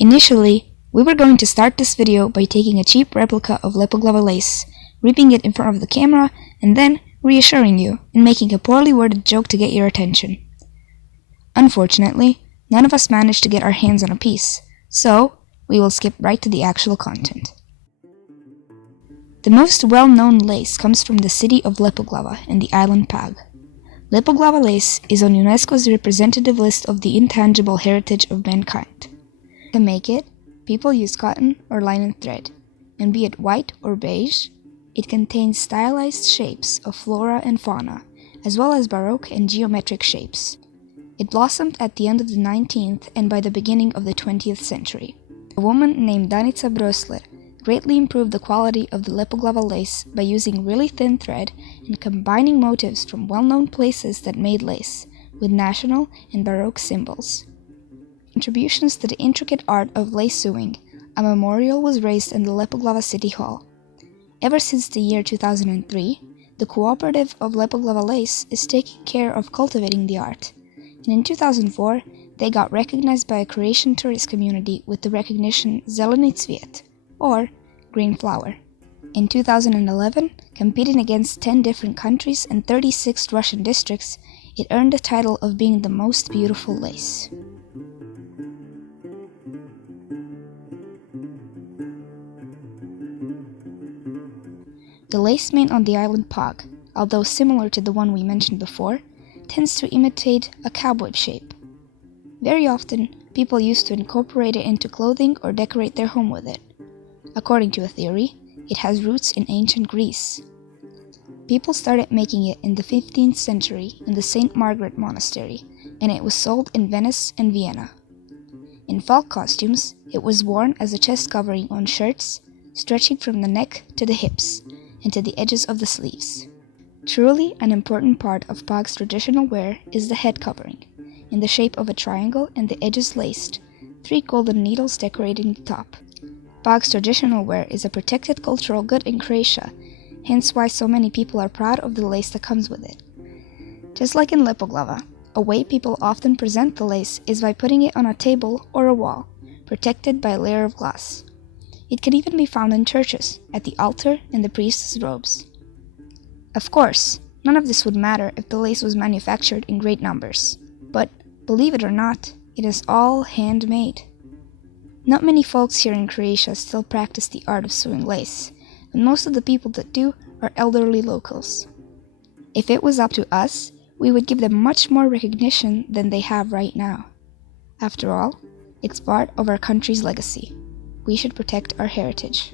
Initially, we were going to start this video by taking a cheap replica of Lepoglava lace, ripping it in front of the camera, and then reassuring you and making a poorly worded joke to get your attention. Unfortunately, none of us managed to get our hands on a piece, so we will skip right to the actual content. The most well-known lace comes from the city of Lepoglava in the island Pag. Lepoglava lace is on UNESCO's representative list of the intangible heritage of mankind. To make it, people use cotton or linen thread, and be it white or beige, it contains stylized shapes of flora and fauna, as well as Baroque and geometric shapes. It blossomed at the end of the 19th and by the beginning of the 20th century. A woman named Danica Brosler greatly improved the quality of the Lepoglava lace by using really thin thread and combining motifs from well-known places that made lace, with national and Baroque symbols. Contributions to the intricate art of lace sewing, a memorial was raised in the Lepoglava City Hall. Ever since the year 2003, the cooperative of Lepoglava Lace is taking care of cultivating the art, and in 2004, they got recognized by a Croatian tourist community with the recognition Zeleni Cvijet, or Green Flower. In 2011, competing against 10 different countries and 36 Russian districts, it earned the title of being the most beautiful lace. The lace made on the island Pag, although similar to the one we mentioned before, tends to imitate a cobweb shape. Very often, people used to incorporate it into clothing or decorate their home with it. According to a theory, it has roots in ancient Greece. People started making it in the 15th century in the St. Margaret Monastery, and it was sold in Venice and Vienna. In folk costumes, it was worn as a chest covering on shirts, stretching from the neck to the hips, and to the edges of the sleeves. Truly an important part of Pag's traditional wear is the head covering, in the shape of a triangle and the edges laced, 3 golden needles decorating the top. Pag's traditional wear is a protected cultural good in Croatia, hence why so many people are proud of the lace that comes with it. Just like in Lepoglava, a way people often present the lace is by putting it on a table or a wall, protected by a layer of glass. It can even be found in churches, at the altar and the priest's robes. Of course, none of this would matter if the lace was manufactured in great numbers, but believe it or not, it is all handmade. Not many folks here in Croatia still practice the art of sewing lace, and most of the people that do are elderly locals. If it was up to us, we would give them much more recognition than they have right now. After all, it's part of our country's legacy. We should protect our heritage.